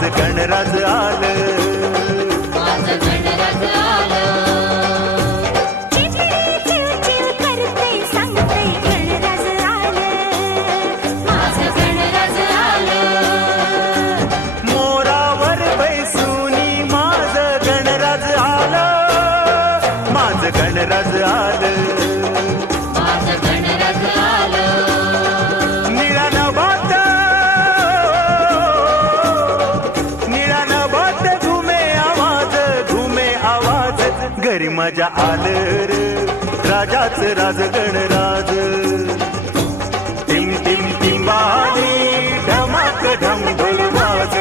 माझं गणराज आलं, माझं गणराज आलं. चिमणी चिवचिव करते सांगते गणराज आलं, माझं गणराज आलं. मोरावर बैसूनी माझं गणराज आलं, माझं गणराज आलं, माझं गणराज आलं. निळा नभात, निळा नभात घुमे आवाज, घरी मजा आलं रे राजाचं राज गणराज. टिम टिम टिंबाली ढमाक ढम ढोल वाज.